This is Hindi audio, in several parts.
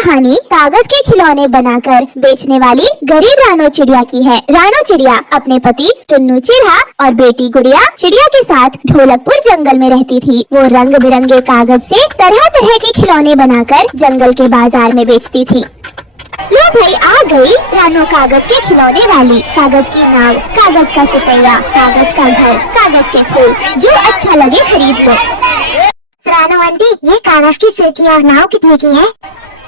कहानी कागज के खिलौने बनाकर बेचने वाली गरीब रानो चिड़िया की है। रानो चिड़िया अपने पति टुन्नू चिढ़ा और बेटी गुड़िया चिड़िया के साथ ढोलकपुर जंगल में रहती थी। वो रंग बिरंगे कागज से तरह तरह के खिलौने बनाकर जंगल के बाजार में बेचती थी। लो भाई, आ गई रानो कागज के खिलौने वाली। कागज की नाव, कागज का सिपहिया, कागज का घर, कागज के फूल, जो अच्छा लगे खरीद लो। रानो आंटी, ये कागज की फिरकी और नाव कितने की है?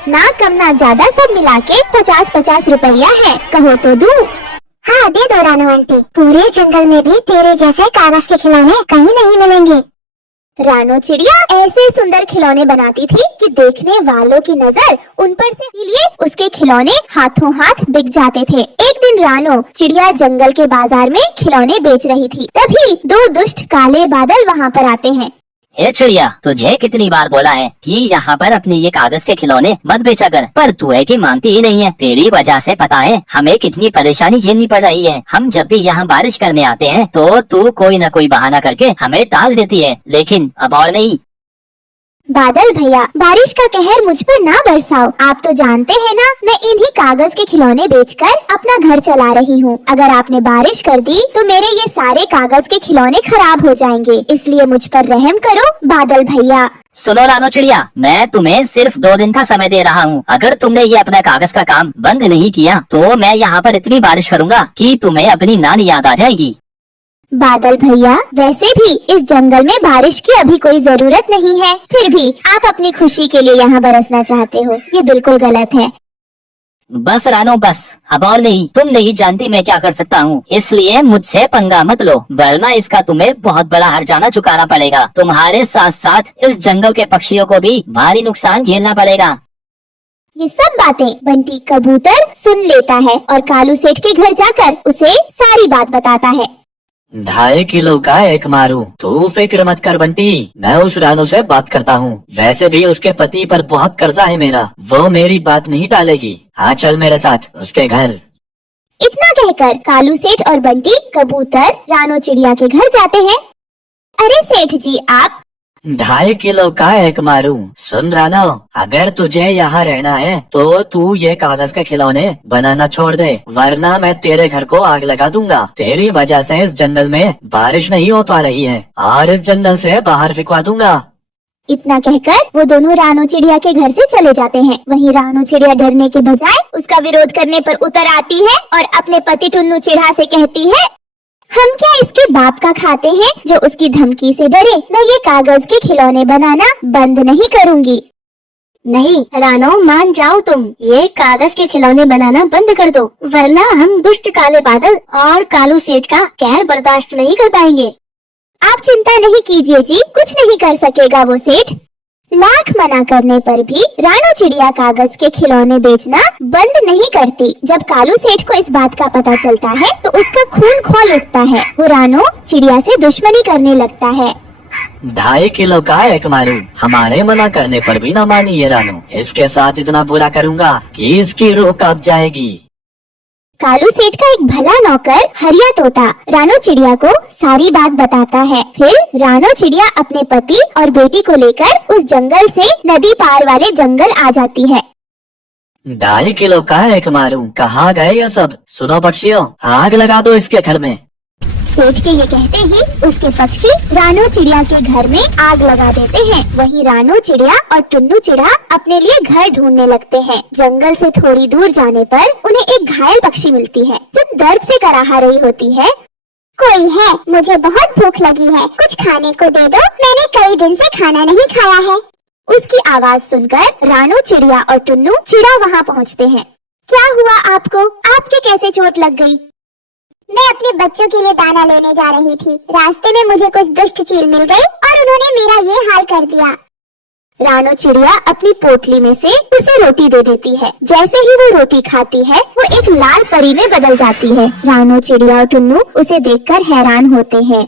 ना कम ना ज्यादा सब मिला के 50-50 रुपया है। कहो तो दूं? हाँ दे दो रानो आंटी। पूरे जंगल में भी तेरे जैसे कागज के खिलौने कहीं नहीं मिलेंगे। रानो चिड़िया ऐसे सुंदर खिलौने बनाती थी कि देखने वालों की नजर उन पर से लिए उसके खिलौने हाथों हाथ बिक जाते थे। एक दिन रानो चिड़िया जंगल के बाजार में खिलौने बेच रही थी, तभी दो दुष्ट काले बादल वहाँ पर आते हैं। ए चिड़िया, तुझे कितनी बार बोला है कि यहाँ पर अपने ये कागज के खिलौने मत बेचा कर, पर तू है कि मानती ही नहीं है। तेरी वजह से पता है हमें कितनी परेशानी झेलनी पड़ रही है। हम जब भी यहाँ बारिश करने आते हैं तो तू कोई न कोई बहाना करके हमें टाल देती है, लेकिन अब और नहीं। बादल भैया, बारिश का कहर मुझ पर ना बरसाओ। आप तो जानते हैं ना, मैं इन्हीं कागज के खिलौने बेचकर अपना घर चला रही हूँ। अगर आपने बारिश कर दी तो मेरे ये सारे कागज के खिलौने खराब हो जाएंगे, इसलिए मुझ पर रहम करो बादल भैया। सुनो रानो चिड़िया, मैं तुम्हें सिर्फ 2 दिन का समय दे रहा हूँ। अगर तुमने ये अपना कागज का काम बंद नहीं किया तो मैं यहाँ पर इतनी बारिश करूँगा कि तुम्हें अपनी नानी याद आ जाएगी। बादल भैया, वैसे भी इस जंगल में बारिश की अभी कोई जरूरत नहीं है, फिर भी आप अपनी खुशी के लिए यहाँ बरसना चाहते हो, ये बिल्कुल गलत है। बस रानो बस, अब और नहीं। तुम नहीं जानती मैं क्या कर सकता हूँ, इसलिए मुझसे पंगा मत लो, वरना इसका तुम्हें बहुत बड़ा हर्जाना चुकाना पड़ेगा। तुम्हारे साथ साथ इस जंगल के पक्षियों को भी भारी नुकसान झेलना पड़ेगा। ये सब बातें बंटी कबूतर सुन लेता है और कालू सेठ के घर जाकर उसे सारी बात बताता है। 2.5 किलो का एक मारू, तू फिक्र मत कर बंटी, मैं उस रानो से बात करता हूँ। वैसे भी उसके पति पर बहुत कर्जा है मेरा, वो मेरी बात नहीं टालेगी। हाँ चल मेरे साथ उसके घर। इतना कहकर कालू सेठ और बंटी कबूतर रानो चिड़िया के घर जाते हैं। अरे सेठ जी, आप 2.5 किलो का एक मारू। सुन रानो, अगर तुझे यहाँ रहना है तो तू ये कागज के खिलौने बनाना छोड़ दे, वरना मैं तेरे घर को आग लगा दूंगा। तेरी वजह से इस जंगल में बारिश नहीं हो पा रही है और इस जंगल से बाहर फिकवा दूंगा। इतना कहकर वो दोनों रानो चिड़िया के घर से चले जाते हैं। वहीं रानो चिड़िया डरने के बजाय उसका विरोध करने पर उतर आती है और अपने पति टुन्नू चिढ़ा से कहती है, हम क्या इसके बाप का खाते हैं जो उसकी धमकी से डरे। मैं ये कागज के खिलौने बनाना बंद नहीं करूंगी। नहीं रानो, मान जाओ तुम, ये कागज के खिलौने बनाना बंद कर दो, वरना हम दुष्ट काले बादल और कालू सेठ का कहर बर्दाश्त नहीं कर पाएंगे। आप चिंता नहीं कीजिए जी, कुछ नहीं कर सकेगा वो सेठ। लाख मना करने पर भी रानो चिड़िया कागज के खिलौने बेचना बंद नहीं करती। जब कालू सेठ को इस बात का पता चलता है तो उसका खून खौल उठता है। वो रानो चिड़िया से दुश्मनी करने लगता है। 2.5 किलो का एक मारू, हमारे मना करने पर भी न मानी ये रानो। इसके साथ इतना बुरा करूँगा कि इसकी रूह कांप जाएगी। कालू सेठ का एक भला नौकर हरिया तोता रानो चिड़िया को सारी बात बताता है। फिर रानो चिड़िया अपने पति और बेटी को लेकर उस जंगल से नदी पार वाले जंगल आ जाती है। 2.5 किलो का एक मारू, कहाँ गए ये सब? सुनो पक्षियों, आग लगा दो इसके घर में। सेठ के ये कहते ही उसके पक्षी रानो चिड़िया के घर में आग लगा देते हैं। वहीं रानो चिड़िया और टुन्नू चिढ़ा अपने लिए घर ढूंढने लगते हैं। जंगल से थोड़ी दूर जाने पर उन्हें एक घायल पक्षी मिलती है जो दर्द से कराह रही होती है। कोई है, मुझे बहुत भूख लगी है, कुछ खाने को दे दो, मैंने कई दिन से खाना नहीं खाया है। उसकी आवाज सुनकर रानो चिड़िया और टुन्नू चिढ़ा वहाँ पहुँचते हैं। क्या हुआ आपको? आपके कैसे चोट लग गई? मैं अपने बच्चों के लिए दाना लेने जा रही थी, रास्ते में मुझे कुछ दुष्ट चील मिल गई और उन्होंने मेरा ये हाल कर दिया। रानो चिड़िया अपनी पोटली में से उसे रोटी दे देती है। जैसे ही वो रोटी खाती है वो एक लाल परी में बदल जाती है। रानो चिड़िया और टुन्नू उसे देखकर हैरान होते हैं।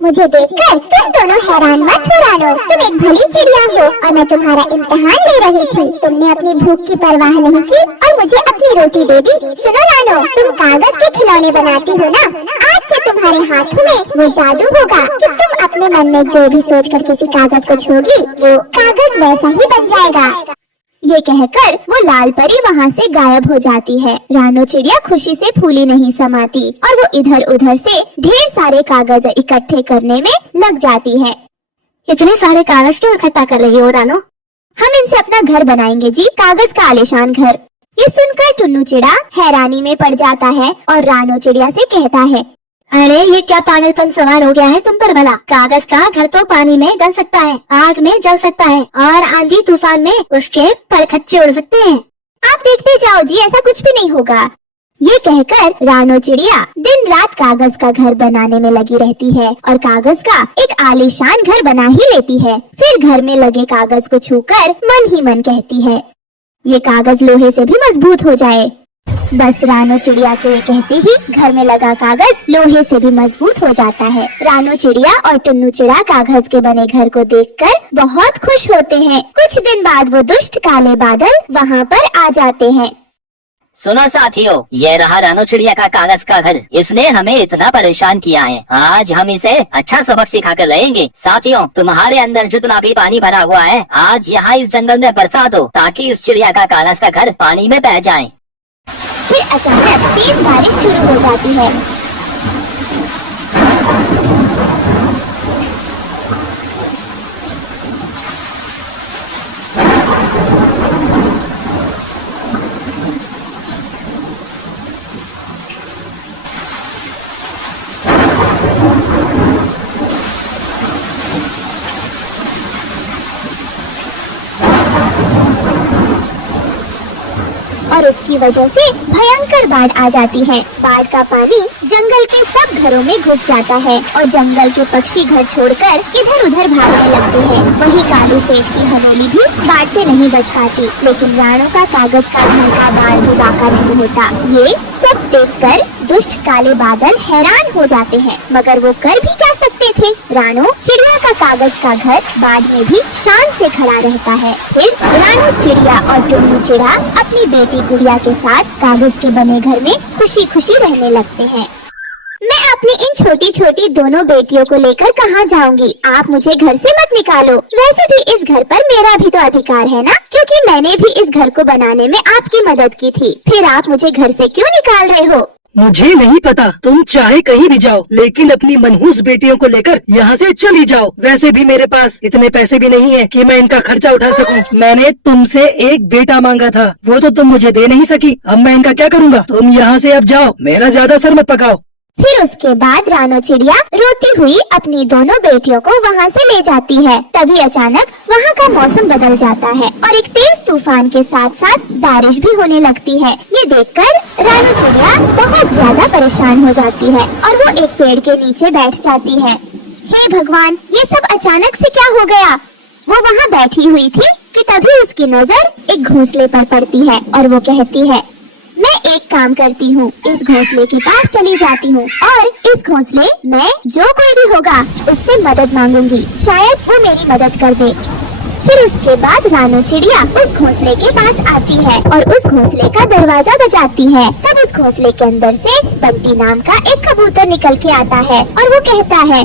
मुझे देखकर तुम दोनों हैरान मत हो रानो, तुम एक भली चिड़िया हो और मैं तुम्हारा इम्तिहान ले रही थी। तुमने अपनी भूख की परवाह नहीं की और मुझे अपनी रोटी दे दी। सुनो रानो, तुम कागज के खिलौने बनाती हो ना, आज से तुम्हारे हाथों में वो जादू होगा कि तुम अपने मन में जो भी सोच कर किसी कागज को छूओगी वो कागज वैसा ही बन जाएगा। ये कहकर वो लाल परी वहाँ से गायब हो जाती है। रानो चिड़िया खुशी से फूली नहीं समाती और वो इधर उधर से ढेर सारे कागज इकट्ठे करने में लग जाती है। इतने सारे कागज क्यों इकट्ठा कर रही हो रानो? हम इनसे अपना घर बनाएंगे जी, कागज का आलीशान घर। ये सुनकर टुन्नू चिड़ा हैरानी में पड़ जाता है और रानो चिड़िया से कहता है, अरे ये क्या पागलपन सवार हो गया है तुम पर भला? कागज का घर तो पानी में गल सकता है, आग में जल सकता है और आंधी तूफान में उसके परखच्चे उड़ सकते हैं। आप देखते जाओ जी, ऐसा कुछ भी नहीं होगा। ये कहकर रानो चिड़िया दिन रात कागज का घर बनाने में लगी रहती है और कागज का एक आलीशान घर बना ही लेती है। फिर घर में लगे कागज को छूकर मन ही मन कहती है, ये कागज लोहे से भी मजबूत हो जाए। बस रानो चिड़िया के कहते ही घर में लगा कागज लोहे से भी मजबूत हो जाता है। रानो चिड़िया और टुन्नू चिड़ा कागज के बने घर को देखकर बहुत खुश होते हैं। कुछ दिन बाद वो दुष्ट काले बादल वहाँ पर आ जाते हैं। सुनो साथियों, ये रहा रानो चिड़िया का कागज का घर। इसने हमें इतना परेशान किया है, आज हम इसे अच्छा सबक सिखा कर रहेंगे। साथियों, तुम्हारे अंदर जितना भी पानी भरा हुआ है, आज यहाँ इस जंगल में बरसा दो ताकि इस चिड़िया का कागज का घर पानी में बह जाए। फिर अचानक तेज बारिश शुरू हो जाती है। और उसकी वजह से भयंकर बाढ़ आ जाती है। बाढ़ का पानी जंगल के सब घरों में घुस जाता है और जंगल के पक्षी घर छोड़कर इधर उधर भागने लगते हैं। वही कालू सेठ की हवेली भी बाढ़ से नहीं बच पाती, लेकिन रानो का कागज का घर का बाढ़ भी बाका नहीं होता। ये सब देखकर दुष्ट काले बादल हैरान हो जाते हैं, मगर वो कर भी क्या सकते थे। रानो चिड़िया का कागज का घर बाढ़ में भी शान से खड़ा रहता है। फिर रानो चिड़िया और टुन्नू चिड़ा अपनी बेटी गुड़िया के साथ कागज के बने घर में खुशी खुशी रहने लगते हैं। मैं अपनी इन छोटी छोटी दोनों बेटियों को लेकर कहाँ जाऊंगी? आप मुझे घर से मत निकालो। वैसे भी इस घर पर मेरा भी तो अधिकार है ना, क्योंकि मैंने भी इस घर को बनाने में आपकी मदद की थी। फिर आप मुझे घर से क्यों निकाल रहे हो? मुझे नहीं पता, तुम चाहे कहीं भी जाओ, लेकिन अपनी मनहूस बेटियों को लेकर यहाँ से चली जाओ। वैसे भी मेरे पास इतने पैसे भी नहीं है कि मैं इनका खर्चा उठा सकूं। मैंने तुमसे एक बेटा मांगा था, वो तो तुम मुझे दे नहीं सकी। अब मैं इनका क्या करूँगा? तुम यहाँ से अब जाओ, मेरा ज्यादा सर मत पकाओ। फिर उसके बाद रानो चिड़िया रोती हुई अपनी दोनों बेटियों को वहाँ से ले जाती है। तभी अचानक वहाँ का मौसम बदल जाता है और एक तेज तूफान के साथ साथ बारिश भी होने लगती है। ये देखकर रानो चिड़िया बहुत ज्यादा परेशान हो जाती है और वो एक पेड़ के नीचे बैठ जाती है। हे भगवान, ये सब अचानक से क्या हो गया? वो वहाँ बैठी हुई थी कि तभी उसकी नजर एक घोंसले पर पड़ती है और वो कहती है, मैं एक काम करती हूँ, इस घोंसले के पास चली जाती हूँ और इस घोंसले में जो कोई भी होगा उससे मदद मांगूंगी, शायद वो मेरी मदद कर दे। फिर उसके बाद रानो चिड़िया उस घोंसले के पास आती है और उस घोंसले का दरवाजा बजाती है। तब उस घोंसले के अंदर से बंटी नाम का एक कबूतर निकल के आता है और वो कहता है,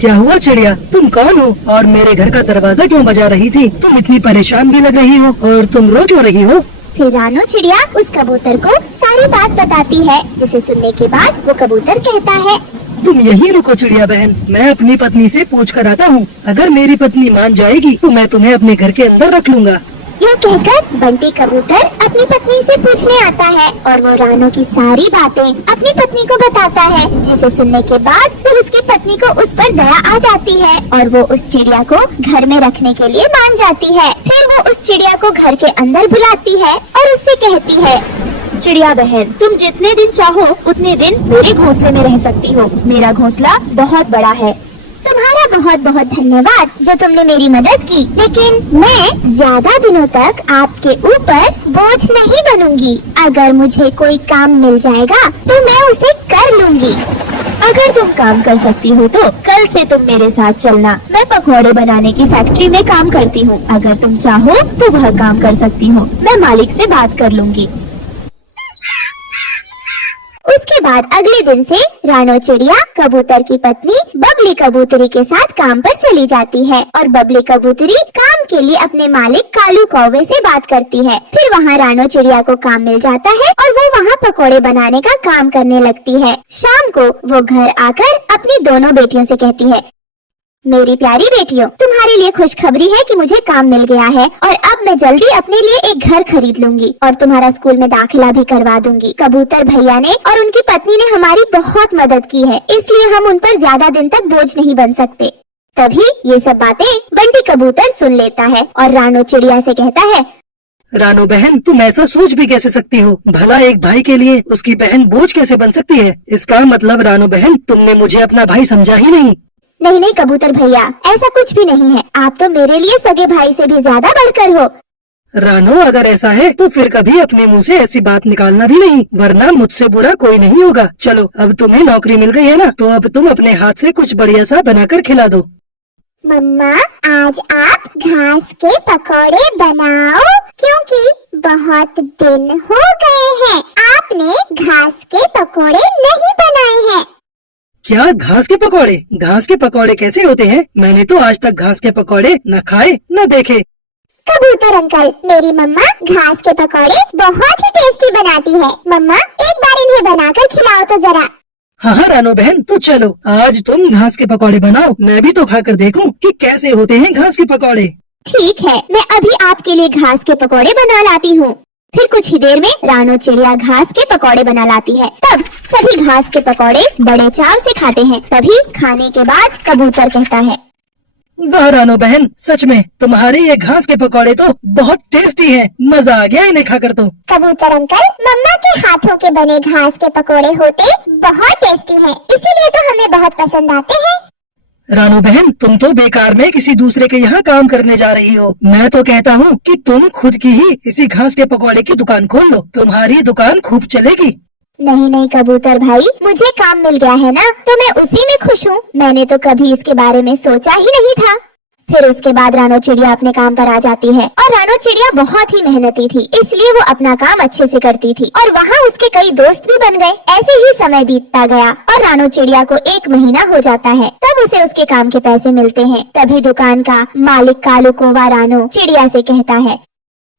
क्या हुआ चिड़िया, तुम कौन हो और मेरे घर का दरवाजा क्यों बजा रही थी? तुम इतनी परेशान भी लग रही हो और तुम रो क्यों रही हो? फिर रानो चिड़िया उस कबूतर को सारी बात बताती है, जिसे सुनने के बाद वो कबूतर कहता है, तुम यहीं रुको चिड़िया बहन, मैं अपनी पत्नी से पूछ कर आता हूँ। अगर मेरी पत्नी मान जाएगी तो मैं तुम्हें अपने घर के अंदर रख लूंगा। यह कहकर बंटी कबूतर अपनी पत्नी से पूछने आता है और वो रानो की सारी बातें अपनी पत्नी को बताता है, जिसे सुनने के बाद फिर उसकी पत्नी को उस पर दया आ जाती है और वो उस चिड़िया को घर में रखने के लिए मान जाती है। फिर वो उस चिड़िया को घर के अंदर बुलाती है और उससे कहती है, चिड़िया बहन, तुम जितने दिन चाहो उतने दिन मेरे घोंसले में रह सकती हो। मेरा घोंसला बहुत बड़ा है। तुम्हारा बहुत बहुत धन्यवाद जो तुमने मेरी मदद की, लेकिन मैं ज्यादा दिनों तक आपके ऊपर बोझ नहीं बनूंगी। अगर मुझे कोई काम मिल जाएगा तो मैं उसे कर लूंगी। अगर तुम काम कर सकती हो तो कल से तुम मेरे साथ चलना। मैं पकौड़े बनाने की फैक्ट्री में काम करती हूँ। अगर तुम चाहो तो वह काम कर सकती हो। मैं मालिक से बात कर लूंगी। उसके बाद अगले दिन से रानो चिड़िया कबूतर की पत्नी बबली कबूतरी के साथ काम पर चली जाती है और बबली कबूतरी काम के लिए अपने मालिक कालू कौवे से बात करती है। फिर वहाँ रानो चिड़िया को काम मिल जाता है और वो वहाँ पकोड़े बनाने का काम करने लगती है। शाम को वो घर आकर अपनी दोनों बेटियों से कहती है, मेरी प्यारी बेटियों, तुम्हारे लिए खुशखबरी है कि मुझे काम मिल गया है और अब मैं जल्दी अपने लिए एक घर खरीद लूंगी और तुम्हारा स्कूल में दाखिला भी करवा दूंगी। कबूतर भैया ने और उनकी पत्नी ने हमारी बहुत मदद की है, इसलिए हम उन पर ज्यादा दिन तक बोझ नहीं बन सकते। तभी ये सब बातें बंटी कबूतर सुन लेता है और रानो चिड़िया से कहता है, रानो बहन, तुम ऐसा सोच भी कैसे सकती हो? भला एक भाई के लिए उसकी बहन बोझ कैसे बन सकती है? इसका मतलब रानो बहन, तुमने मुझे अपना भाई समझा ही नहीं। नहीं कबूतर भैया, ऐसा कुछ भी नहीं है। आप तो मेरे लिए सगे भाई से भी ज्यादा बढ़कर हो। रानो, अगर ऐसा है तो फिर कभी अपने मुंह से ऐसी बात निकालना भी नहीं, वरना मुझसे बुरा कोई नहीं होगा। चलो, अब तुम्हें नौकरी मिल गई है ना, तो अब तुम अपने हाथ से कुछ बढ़िया सा बनाकर खिला दो। मम्मा, आज आप घास के पकौड़े बनाओ, क्योंकि बहुत दिन हो गए हैं आपने घास के पकौड़े नहीं बनाए हैं। क्या घास के पकौड़े? घास के पकौड़े कैसे होते हैं? मैंने तो आज तक घास के पकौड़े न खाए न देखे। कबूतर अंकल, मेरी मम्मा घास के पकौड़े बहुत ही टेस्टी बनाती है। मम्मा, एक बार इन्हें बनाकर खिलाओ तो जरा। हाँ रानो बहन, तो चलो आज तुम घास के पकौड़े बनाओ, मैं भी तो खाकर देखूं कि कैसे होते हैं घास के पकौड़े। ठीक है, मैं अभी आपके लिए घास के पकौड़े बना लाती हूँ। फिर कुछ ही देर में रानो चिड़िया घास के पकौड़े बना लाती है। तब सभी घास के पकौड़े बड़े चाव से खाते हैं। तभी खाने के बाद कबूतर कहता है, वाह रानो बहन, सच में तुम्हारे ये घास के पकौड़े तो बहुत टेस्टी हैं। मजा आ गया इन्हें खाकर तो। कबूतर अंकल, मम्मा के हाथों के बने घास के पकौड़े होते बहुत टेस्टी हैं, इसीलिए तो हमें बहुत पसंद आते हैं। रानो बहन, तुम तो बेकार में किसी दूसरे के यहाँ काम करने जा रही हो। मैं तो कहता हूँ कि तुम खुद की ही इसी घास के पकौड़े की दुकान खोल लो, तुम्हारी दुकान खूब चलेगी। नहीं कबूतर भाई, मुझे काम मिल गया है ना, तो मैं उसी में खुश हूँ। मैंने तो कभी इसके बारे में सोचा ही नहीं था। फिर उसके बाद रानो चिड़िया अपने काम पर आ जाती है और रानो चिड़िया बहुत ही मेहनती थी, इसलिए वो अपना काम अच्छे से करती थी और वहाँ उसके कई दोस्त भी बन गए। ऐसे ही समय बीतता गया और रानो चिड़िया को 1 महीना हो जाता है। तब उसे उसके काम के पैसे मिलते हैं। तभी दुकान का मालिक कालू कौवा रानो चिड़िया से कहता है,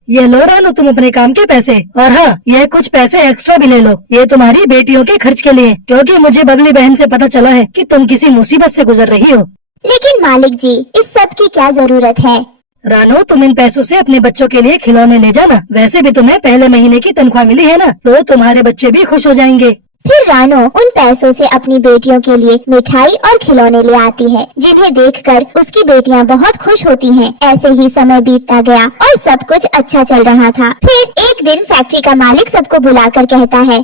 ये लो रानो तुम अपने काम के पैसे, और हाँ, ये कुछ पैसे एक्स्ट्रा भी ले लो, ये तुम्हारी बेटियों के खर्च के लिए, क्योंकि मुझे बबली बहन से पता चला है कि तुम किसी मुसीबत से गुजर रही हो। लेकिन मालिक जी, इस सब की क्या जरूरत है? रानो, तुम इन पैसों से अपने बच्चों के लिए खिलौने ले जाना। वैसे भी तुम्हें पहले महीने की तनख्वाह मिली है ना, तो तुम्हारे बच्चे भी खुश हो जाएंगे। फिर रानो उन पैसों से अपनी बेटियों के लिए मिठाई और खिलौने ले आती है, जिन्हें देखकर उसकी बेटियां बहुत खुश होती हैं। ऐसे ही समय बीतता गया और सब कुछ अच्छा चल रहा था। फिर एक दिन फैक्ट्री का मालिक सबको बुलाकर कहता है,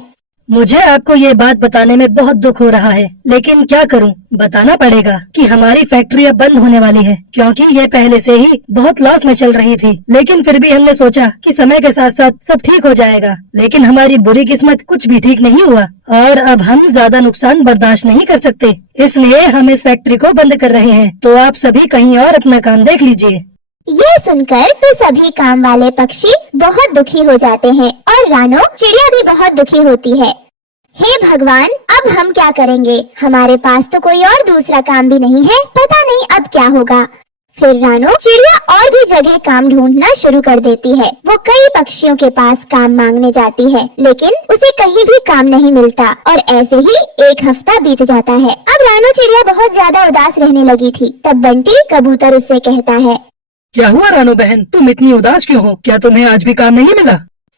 मुझे आपको ये बात बताने में बहुत दुख हो रहा है, लेकिन क्या करूं, बताना पड़ेगा कि हमारी फैक्ट्री अब बंद होने वाली है, क्योंकि ये पहले से ही बहुत लॉस में चल रही थी। लेकिन फिर भी हमने सोचा कि समय के साथ साथ सब ठीक हो जाएगा, लेकिन हमारी बुरी किस्मत कुछ भी ठीक नहीं हुआ और अब हम ज्यादा नुकसान बर्दाश्त नहीं कर सकते, इसलिए हम इस फैक्ट्री को बंद कर रहे हैं। तो आप सभी कहीं और अपना काम देख लीजिए। ये सुनकर तो सभी काम वाले पक्षी बहुत दुखी हो जाते हैं और रानो चिड़िया भी बहुत दुखी होती है। हे भगवान, अब हम क्या करेंगे? हमारे पास तो कोई और दूसरा काम भी नहीं है, पता नहीं अब क्या होगा। फिर रानो चिड़िया और भी जगह काम ढूंढना शुरू कर देती है। वो कई पक्षियों के पास काम मांगने जाती है, लेकिन उसे कहीं भी काम नहीं मिलता और ऐसे ही 1 हफ्ता बीत जाता है। अब रानो चिड़िया बहुत ज्यादा उदास रहने लगी थी। तब बंटी कबूतर उससे कहता है, क्या हुआ रानो बहन, तुम इतनी उदास क्यों हो? क्या तुम्हें आज भी काम नहीं मिला?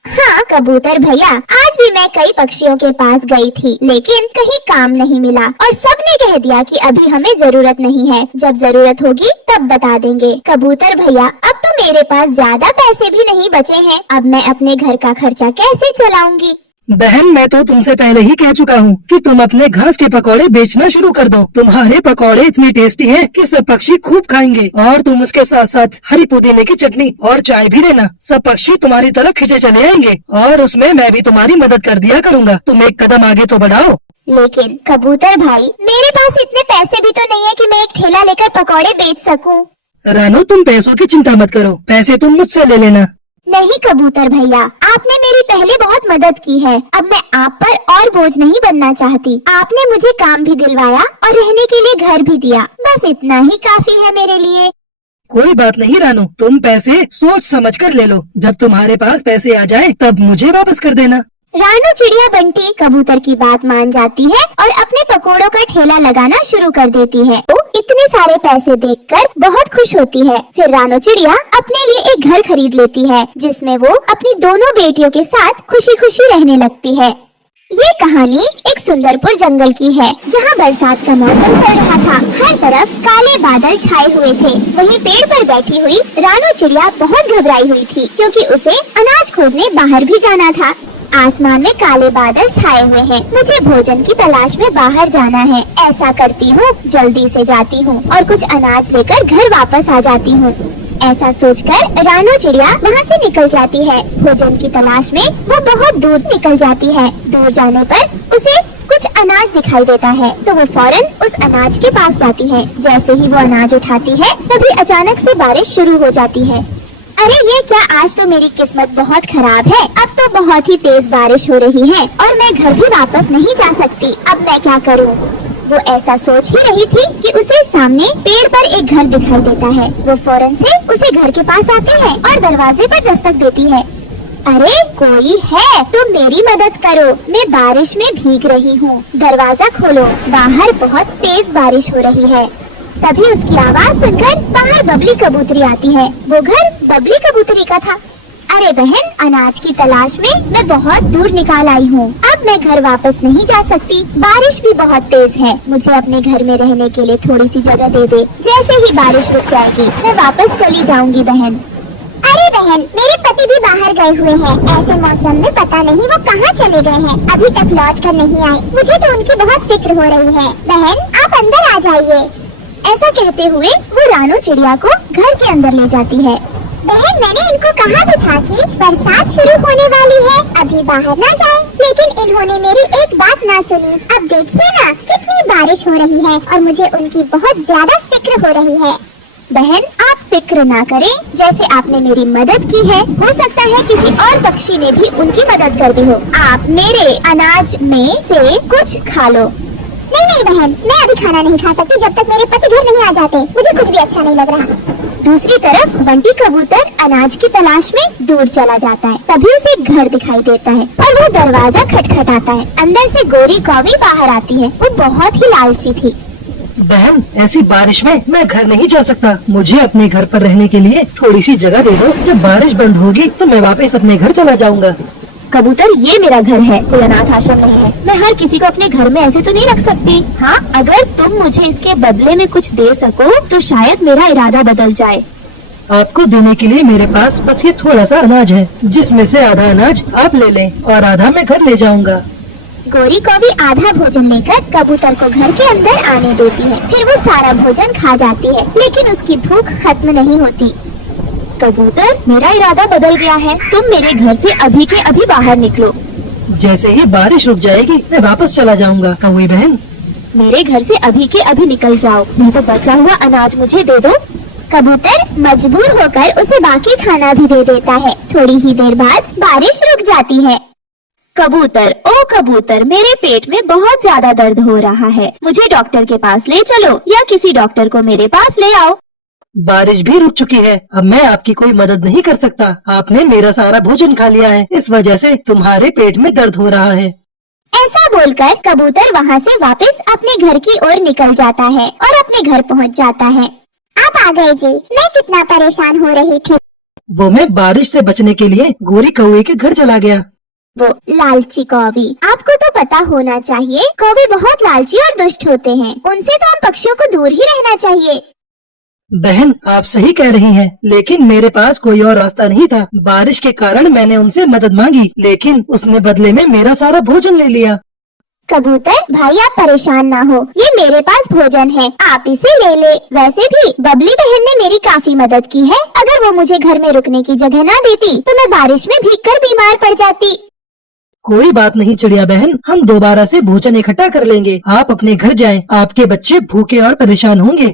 हाँ कबूतर भैया, आज भी मैं कई पक्षियों के पास गई थी, लेकिन कहीं काम नहीं मिला और सबने कह दिया कि अभी हमें जरूरत नहीं है, जब जरूरत होगी तब बता देंगे। कबूतर भैया, अब तो मेरे पास ज्यादा पैसे भी नहीं बचे हैं, अब मैं अपने घर का खर्चा कैसे चलाऊंगी? बहन, मैं तो तुमसे पहले ही कह चुका हूँ कि तुम अपने घास के पकौड़े बेचना शुरू कर दो। तुम्हारे पकौड़े इतने टेस्टी हैं कि सब पक्षी खूब खाएंगे और तुम उसके साथ साथ हरी पुदीने की चटनी और चाय भी देना। सब पक्षी तुम्हारी तरफ खींचे चले आएंगे और उसमें मैं भी तुम्हारी मदद कर दिया करूँगा। तुम एक कदम आगे तो बढ़ाओ। लेकिन कबूतर भाई, मेरे पास इतने पैसे भी तो नहीं है कि मैं एक ठेला लेकर पकौड़े बेच सकूं। रानो, तुम पैसों की चिंता मत करो, पैसे तुम मुझसे ले लेना। नहीं कबूतर भैया, आपने मेरी पहले बहुत मदद की है। अब मैं आप पर और बोझ नहीं बनना चाहती। आपने मुझे काम भी दिलवाया और रहने के लिए घर भी दिया, बस इतना ही काफी है मेरे लिए। कोई बात नहीं रानो, तुम पैसे सोच समझ कर ले लो। जब तुम्हारे पास पैसे आ जाए तब मुझे वापस कर देना। रानू चिड़िया बंटी कबूतर की बात मान जाती है और अपने पकोड़ों का ठेला लगाना शुरू कर देती है। वो इतने सारे पैसे देखकर बहुत खुश होती है। फिर रानू चिड़िया अपने लिए एक घर खरीद लेती है, जिसमें वो अपनी दोनों बेटियों के साथ खुशी खुशी रहने लगती है। ये कहानी एक सुंदरपुर जंगल की है, जहाँ बरसात का मौसम चल रहा था। हर तरफ काले बादल छाए हुए थे। वहीं पेड़ पर बैठी हुई रानू चिड़िया बहुत घबराई हुई थी, क्योंकि उसे अनाज खोजने बाहर भी जाना था। आसमान में काले बादल छाए हुए हैं। मुझे भोजन की तलाश में बाहर जाना है। ऐसा करती हूँ, जल्दी से जाती हूँ और कुछ अनाज लेकर घर वापस आ जाती हूँ। ऐसा सोचकर रानू चिड़िया वहाँ से निकल जाती है। भोजन की तलाश में वो बहुत दूर निकल जाती है। दूर जाने पर उसे कुछ अनाज दिखाई देता है, तो वो फौरन उस अनाज के पास जाती है। जैसे ही वो अनाज उठाती है, तभी अचानक से बारिश शुरू हो जाती है। अरे ये क्या, आज तो मेरी किस्मत बहुत खराब है। अब तो बहुत ही तेज बारिश हो रही है और मैं घर भी वापस नहीं जा सकती। अब मैं क्या करूँ? वो ऐसा सोच ही रही थी कि उसे सामने पेड़ पर एक घर दिखाई देता है। वो फौरन से उसे घर के पास आती है और दरवाजे पर दस्तक देती है। अरे कोई है, तुम मेरी मदद करो, मैं बारिश में भीग रही हूँ। दरवाजा खोलो, बाहर बहुत तेज बारिश हो रही है। तभी उसकी आवाज सुनकर बाहर बबली कबूतरी आती है। वो घर बबली कबूतरी का था। अरे बहन, अनाज की तलाश में मैं बहुत दूर निकाल आई हूँ। अब मैं घर वापस नहीं जा सकती। बारिश भी बहुत तेज है। मुझे अपने घर में रहने के लिए थोड़ी सी जगह दे दे। जैसे ही बारिश रुक जाएगी, मैं वापस चली जाऊंगी बहन। अरे बहन, मेरे पति भी बाहर गए हुए हैं। ऐसे मौसम में पता नहीं वो कहाँ चले गए हैं। अभी तक लौट कर नहीं आए। मुझे तो उनकी बहुत फिक्र हो रही है। बहन, आप अंदर आ जाइए। ऐसा कहते हुए वो रानू चिड़िया को घर के अंदर ले जाती है। बहन, मैंने इनको कहा भी था कि बरसात शुरू होने वाली है, अभी बाहर ना जाएं। लेकिन इन्होंने मेरी एक बात ना सुनी। अब देखिए ना कितनी बारिश हो रही है और मुझे उनकी बहुत ज्यादा फिक्र हो रही है। बहन, आप फिक्र ना करें। जैसे आपने मेरी मदद की है, हो सकता है किसी और पक्षी ने भी उनकी मदद कर दी हो। आप मेरे अनाज में से कुछ खा लो। नहीं नहीं बहन, मैं अभी खाना नहीं खा सकती जब तक मेरे पति घर नहीं आ जाते। मुझे कुछ भी अच्छा नहीं लग रहा। दूसरी तरफ बंटी कबूतर अनाज की तलाश में दूर चला जाता है। तभी उसे एक घर दिखाई देता है और वो दरवाजा खटखटाता है। अंदर से गोरी कौवी बाहर आती है। वो बहुत ही लालची थी। बहन, ऐसी बारिश में मैं घर नहीं जा सकता। मुझे अपने घर पर रहने के लिए थोड़ी सी जगह दे दो। जब बारिश बंद होगी तो मैं वापस अपने घर चला जाऊंगा। कबूतर, ये मेरा घर है, कोई अनाथ आश्रम नहीं है। मैं हर किसी को अपने घर में ऐसे तो नहीं रख सकती। हाँ, अगर तुम मुझे इसके बदले में कुछ दे सको तो शायद मेरा इरादा बदल जाए। आपको देने के लिए मेरे पास बस ये थोड़ा सा अनाज है, जिसमें से आधा अनाज आप ले लें और आधा मैं घर ले जाऊंगा। गोरी कौवी आधा भोजन लेकर कबूतर को घर के अंदर आने देती है। फिर वो सारा भोजन खा जाती है, लेकिन उसकी भूख खत्म नहीं होती। कबूतर, मेरा इरादा बदल गया है। तुम मेरे घर से अभी के अभी बाहर निकलो। जैसे ही बारिश रुक जाएगी मैं वापस चला जाऊंगा। कौवी बहन, मेरे घर से अभी के अभी निकल जाओ, नहीं तो बचा हुआ अनाज मुझे दे दो। कबूतर मजबूर होकर उसे बाकी खाना भी दे देता है। थोड़ी ही देर बाद बारिश रुक जाती है। कबूतर, ओ कबूतर, मेरे पेट में बहुत ज्यादा दर्द हो रहा है। मुझे डॉक्टर के पास ले चलो या किसी डॉक्टर को मेरे पास ले आओ। बारिश भी रुक चुकी है। अब मैं आपकी कोई मदद नहीं कर सकता। आपने मेरा सारा भोजन खा लिया है, इस वजह से तुम्हारे पेट में दर्द हो रहा है। ऐसा बोलकर कबूतर वहाँ से वापस अपने घर की ओर निकल जाता है और अपने घर पहुँच जाता है। आप आ गए जी। मैं कितना परेशान हो रही थी। वो मैं बारिश से बचने के लिए गोरी कौवे के घर चला गया। वो लालची कौवी, आपको तो पता होना चाहिए, कौवे बहुत लालची और दुष्ट होते हैं। उनसे तो हम पक्षियों को दूर ही रहना चाहिए। बहन, आप सही कह रही हैं, लेकिन मेरे पास कोई और रास्ता नहीं था। बारिश के कारण मैंने उनसे मदद मांगी, लेकिन उसने बदले में मेरा सारा भोजन ले लिया। कबूतर भाई, आप परेशान ना हो, ये मेरे पास भोजन है, आप इसे ले ले। वैसे भी बबली बहन ने मेरी काफी मदद की है। अगर वो मुझे घर में रुकने की जगह ना देती तो मैं बारिश में भीगकर बीमार पड़ जाती। कोई बात नहीं चिड़िया बहन, हम दोबारा से भोजन इकट्ठा कर लेंगे। आप अपने घर जाएं, आपके बच्चे भूखे और परेशान होंगे।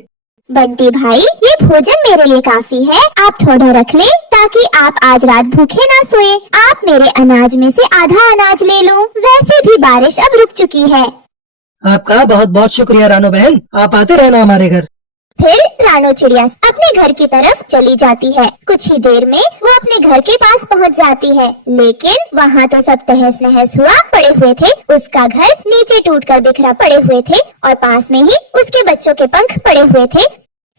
बंटी भाई, ये भोजन मेरे लिए काफी है, आप थोड़ा रख लें ताकि आप आज रात भूखे ना सोए। आप मेरे अनाज में से आधा अनाज ले लो, वैसे भी बारिश अब रुक चुकी है। आपका बहुत बहुत शुक्रिया रानो बहन, आप आते रहना हमारे घर। फिर रानो चिड़िया अपने घर की तरफ चली जाती है। कुछ ही देर में वो अपने घर के पास पहुंच जाती है, लेकिन वहाँ तो सब तहस नहस हुआ पड़े हुए थे। उसका घर नीचे टूटकर बिखरा पड़े हुए थे और पास में ही उसके बच्चों के पंख पड़े हुए थे।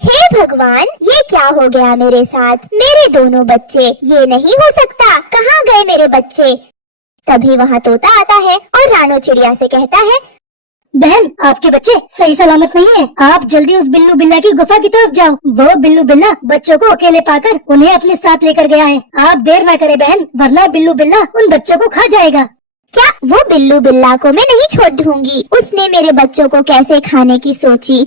हे भगवान, ये क्या हो गया मेरे साथ? मेरे दोनों बच्चे, ये नहीं हो सकता, कहाँ गए मेरे बच्चे? तभी वहाँ तोता आता है और रानो चिड़िया से कहता है, बहन, आपके बच्चे सही सलामत नहीं है। आप जल्दी उस बिल्लू बिल्ला की गुफा की तरफ जाओ। वो बिल्लू बिल्ला बच्चों को अकेले पाकर उन्हें अपने साथ लेकर गया है। आप देर न करें बहन, वरना बिल्लू बिल्ला उन बच्चों को खा जाएगा। क्या वो बिल्लू बिल्ला को मैं नहीं छोड़ दूंगी? उसने मेरे बच्चों को कैसे खाने की सोची?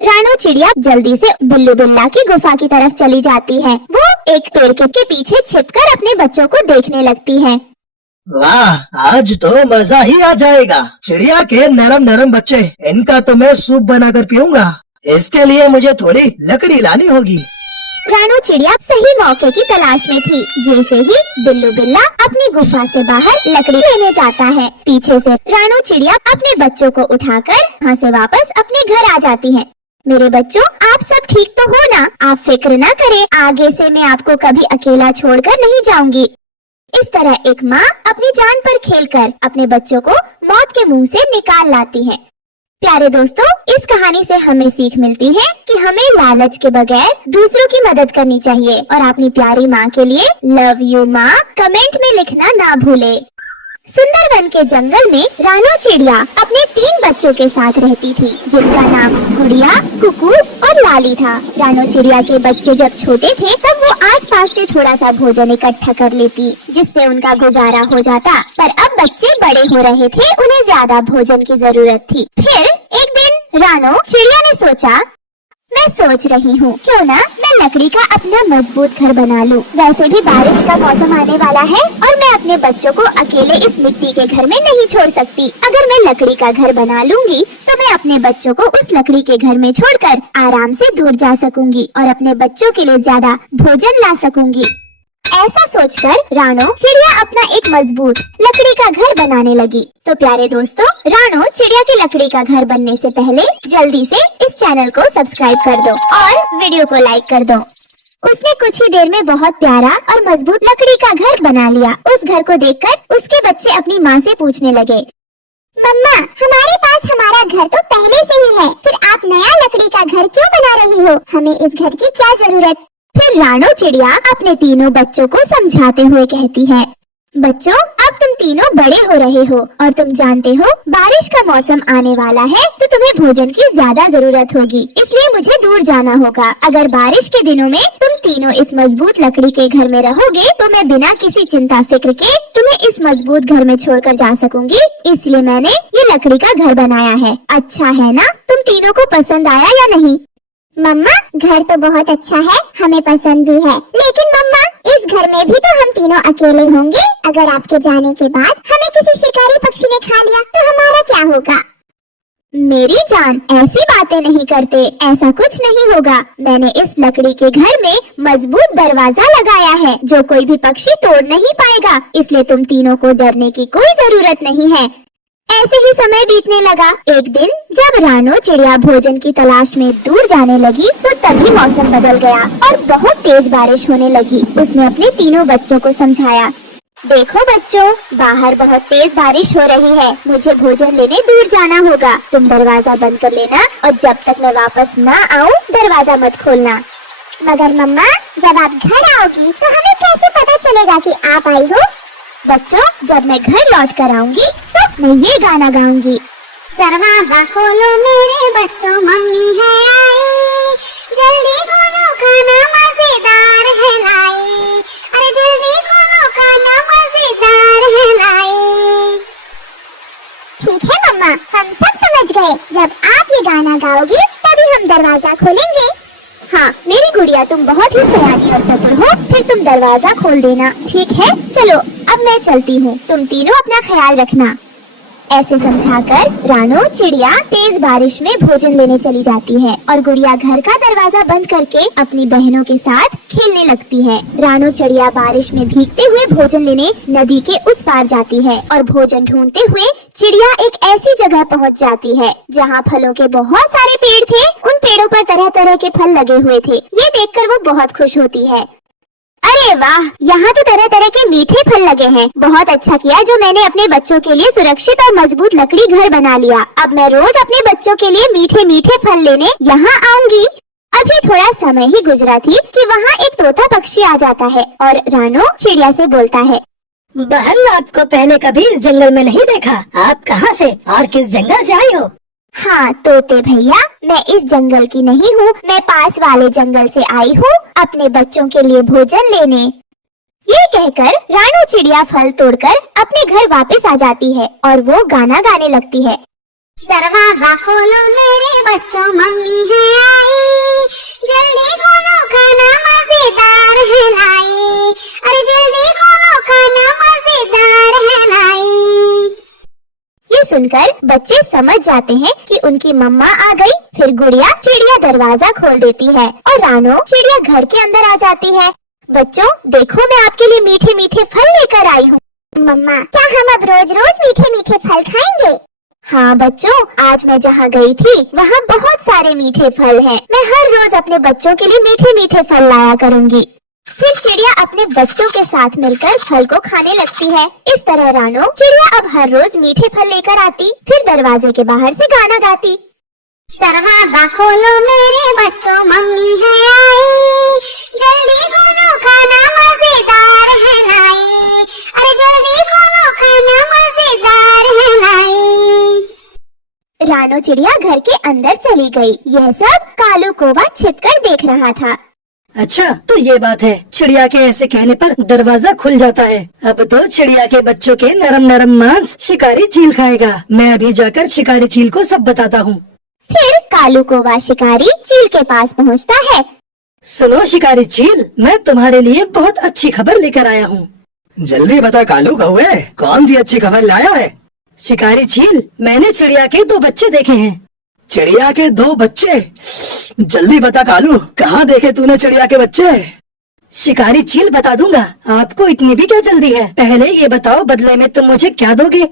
रानो चिड़िया जल्दी से बिल्लू बिल्ला की गुफा की तरफ चली जाती है। वो एक पेड़ के पीछे छिपकर अपने बच्चों को देखने लगती है। वाह, आज तो मजा ही आ जाएगा। चिड़िया के नरम नरम बच्चे, इनका तो मैं सूप बनाकर पीऊंगा। इसके लिए मुझे थोड़ी लकड़ी लानी होगी। रानो चिड़िया सही मौके की तलाश में थी। जैसे ही बिल्लू बिल्ला अपनी गुफा से बाहर लकड़ी लेने जाता है, पीछे से रानो चिड़िया अपने बच्चों को उठाकर वहाँ से वापस अपने घर आ जाती है। मेरे बच्चों, आप सब ठीक तो हो ना? आप फिक्र ना करें, आगे से मैं आपको कभी अकेला छोड़कर नहीं जाऊंगी। इस तरह एक माँ अपनी जान पर खेलकर अपने बच्चों को मौत के मुंह से निकाल लाती है। प्यारे दोस्तों, इस कहानी से हमें सीख मिलती है कि हमें लालच के बगैर दूसरों की मदद करनी चाहिए और अपनी प्यारी माँ के लिए लव यू माँ कमेंट में लिखना ना भूले। सुंदरवन के जंगल में रानो चिड़िया अपने 3 बच्चों के साथ रहती थी, जिनका नाम गुड़िया, कुकू और लाली था। रानो चिड़िया के बच्चे जब छोटे थे तब वो आसपास से थोड़ा सा भोजन इकट्ठा कर लेती, जिससे उनका गुजारा हो जाता। पर अब बच्चे बड़े हो रहे थे, उन्हें ज्यादा भोजन की जरूरत थी। फिर एक दिन रानो चिड़िया ने सोचा, मैं सोच रही हूँ क्यों ना मैं लकड़ी का अपना मजबूत घर बना लूँ। वैसे भी बारिश का मौसम आने वाला है और मैं अपने बच्चों को अकेले इस मिट्टी के घर में नहीं छोड़ सकती। अगर मैं लकड़ी का घर बना लूंगी तो मैं अपने बच्चों को उस लकड़ी के घर में छोड़कर आराम से दूर जा सकूंगी और अपने बच्चों के लिए ज्यादा भोजन ला सकूंगी। ऐसा सोचकर रानो चिड़िया अपना एक मजबूत लकड़ी का घर बनाने लगी। तो प्यारे दोस्तों, रानो चिड़िया के लकड़ी का घर बनने से पहले जल्दी से इस चैनल को सब्सक्राइब कर दो और वीडियो को लाइक कर दो। उसने कुछ ही देर में बहुत प्यारा और मजबूत लकड़ी का घर बना लिया। उस घर को देखकर उसके बच्चे अपनी माँ से पूछने लगे, मम्मा, हमारे पास हमारा घर तो पहले से ही है, फिर आप नया लकड़ी का घर क्यों बना रही हो? हमें इस घर की क्या जरूरत? फिर रानो चिड़िया अपने तीनों बच्चों को समझाते हुए कहती है, बच्चों, अब तुम तीनों बड़े हो रहे हो और तुम जानते हो बारिश का मौसम आने वाला है तो तुम्हें भोजन की ज्यादा जरूरत होगी, इसलिए मुझे दूर जाना होगा। अगर बारिश के दिनों में तुम तीनों इस मजबूत लकड़ी के घर में रहोगे तो मैं बिना किसी चिंता फिक्र के तुम्हें इस मजबूत घर में छोड़कर जा सकूंगी, इसलिए मैंने ये लकड़ी का घर बनाया है। अच्छा है ना? तुम तीनों को पसंद आया या नहीं? मम्मा, घर तो बहुत अच्छा है, हमें पसंद भी है, लेकिन मम्मा, इस घर में भी तो हम तीनों अकेले होंगे। अगर आपके जाने के बाद हमें किसी शिकारी पक्षी ने खा लिया तो हमारा क्या होगा? मेरी जान, ऐसी बातें नहीं करते, ऐसा कुछ नहीं होगा। मैंने इस लकड़ी के घर में मजबूत दरवाजा लगाया है जो कोई भी पक्षी तोड़ नहीं पाएगा, इसलिए तुम तीनों को डरने की कोई जरूरत नहीं है। ऐसे ही समय बीतने लगा। एक दिन जब रानो चिड़िया भोजन की तलाश में दूर जाने लगी तो तभी मौसम बदल गया और बहुत तेज बारिश होने लगी। उसने अपने तीनों बच्चों को समझाया, देखो बच्चों, बाहर बहुत तेज बारिश हो रही है, मुझे भोजन लेने दूर जाना होगा। तुम दरवाजा बंद कर लेना और जब तक मैं वापस न आऊँ दरवाजा मत खोलना। मगर मम्मा, जब आप घर आओगी तो हमें कैसे पता चलेगा कि आप आई हो? बच्चों, जब मैं घर लौट कर आऊंगी तो मैं ये गाना गाऊंगी, दरवाजा खोलो मेरे बच्चों, मम्मी है आई, जल्दी खोलो खाना मजेदार है लाई, अरे जल्दी खोलो खाना मजेदार है लाई। ठीक है मम्मा, हम सब समझ गए। जब आप ये गाना गाओगी तभी हम दरवाजा खोलेंगे। हाँ मेरी गुड़िया, तुम बहुत ही सयानी और चतुर हो, फिर तुम दरवाजा खोल देना। ठीक है, चलो अब मैं चलती हूँ, तुम तीनों अपना ख्याल रखना। ऐसे समझाकर रानो चिड़िया तेज बारिश में भोजन लेने चली जाती है और गुड़िया घर का दरवाजा बंद करके अपनी बहनों के साथ खेलने लगती है। रानो चिड़िया बारिश में भीगते हुए भोजन लेने नदी के उस पार जाती है और भोजन ढूंढते हुए चिड़िया एक ऐसी जगह पहुंच जाती है जहां फलों के बहुत सारे पेड़ थे। उन पेड़ों पर तरह तरह के फल लगे हुए थे। ये देखकर वो बहुत खुश होती है। अरे वाह, यहाँ तो तरह तरह के मीठे फल लगे हैं। बहुत अच्छा किया जो मैंने अपने बच्चों के लिए सुरक्षित और मजबूत लकड़ी घर बना लिया। अब मैं रोज अपने बच्चों के लिए मीठे मीठे फल लेने यहाँ आऊंगी। अभी थोड़ा समय ही गुजरा थी कि वहाँ एक तोता पक्षी आ जाता है और रानो चिड़िया से बोलता है, बहन आपको पहले कभी इस जंगल में नहीं देखा। आप कहाँ से और किस जंगल से आई हो? हाँ तोते भैया, मैं इस जंगल की नहीं हूँ, मैं पास वाले जंगल से आई हूँ अपने बच्चों के लिए भोजन लेने। ये कहकर रानो चिड़िया फल तोड़कर अपने घर वापस आ जाती है और वो गाना गाने लगती है। दरवाजा खोलो मेरे बच्चों, मम्मी है आई, जल्दी खोलो खाना मजेदार है लाई, अरे जल्दी खोलो खाना मजेदार है लाई। ये सुनकर बच्चे समझ जाते हैं कि उनकी मम्मा आ गई। फिर गुड़िया चिड़िया दरवाजा खोल देती है और रानो चिड़िया घर के अंदर आ जाती है। बच्चों देखो, मैं आपके लिए मीठे मीठे फल लेकर आई हूँ। मम्मा, क्या हम अब रोज रोज मीठे मीठे फल खाएंगे? हाँ बच्चों, आज मैं जहाँ गई थी वहाँ बहुत सारे मीठे फल हैं। मैं हर रोज अपने बच्चों के लिए मीठे मीठे फल लाया करूँगी। फिर चिड़िया अपने बच्चों के साथ मिलकर फल को खाने लगती है। इस तरह रानो चिड़िया अब हर रोज मीठे फल लेकर आती, फिर दरवाजे के बाहर से गाना गाती। दरवाजा खोलो मेरे बच्चों, मम्मी है आई, जल्दी खोलो खाना मजेदार है लाई, अरे जल्दी खोलो खाना मजेदार है लाई। रानो चिड़िया घर के अंदर चली गई। यह सब कालू कौवा छिपकर देख रहा था। अच्छा तो ये बात है, चिड़िया के ऐसे कहने पर दरवाजा खुल जाता है। अब तो चिड़िया के बच्चों के नरम नरम मांस शिकारी चील खाएगा। मैं अभी जाकर शिकारी चील को सब बताता हूँ। फिर कालू कौवा शिकारी चील के पास पहुँचता है। सुनो शिकारी चील, मैं तुम्हारे लिए बहुत अच्छी खबर लेकर आया हूँ। जल्दी बता कालू कौवे, कौन सी अच्छी खबर लाया है? शिकारी चील, मैंने चिड़िया के 2 बच्चे देखे हैं। चिड़िया के 2 बच्चे? जल्दी बता कालू, कहाँ देखे तूने चिड़िया के बच्चे? शिकारी चील बता दूंगा, आपको इतनी भी क्या जल्दी है? पहले ये बताओ बदले में तुम मुझे क्या दोगे?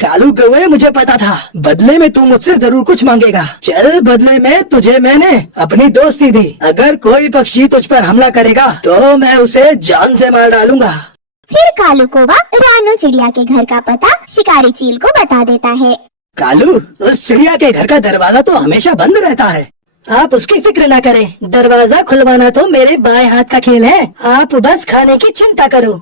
कालू कौवे, मुझे पता था बदले में तू मुझसे जरूर कुछ मांगेगा। चल, बदले में तुझे मैंने अपनी दोस्ती दी। अगर कोई पक्षी तुझ पर हमला करेगा तो मैं उसे जान से मार डालूंगा। फिर कालू कौवा रानो चिड़िया के घर का पता शिकारी चील को बता देता है। कालू, उस चिड़िया के घर का दरवाजा तो हमेशा बंद रहता है। आप उसकी फिक्र न करें, दरवाजा खुलवाना तो मेरे बाएं हाथ का खेल है। आप बस खाने की चिंता करो।